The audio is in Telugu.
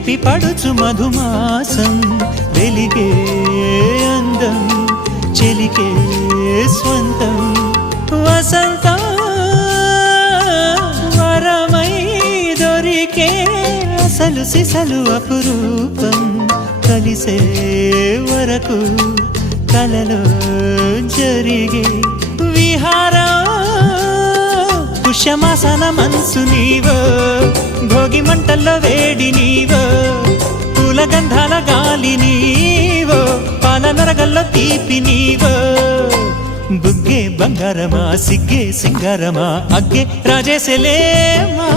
చిలిపి పడుచు మధుమాసం వెలిగే అందం చెలికే స్వంతం వసంతం వరమై దొరికే అసలు సిసలు అపురూపం కలిసే వరకు కలలో జరిగే విహారం పుష్యమాసన మనసు నీవో భోగి మంటల్లో వేడి నీవో పూల గంధాల గాలి నీవో పాల నరగల్లో తీపి నీవో బుగ్గే బంగారమా సిగ్గే సింగారమా అగ్గే రాజేసెలేమా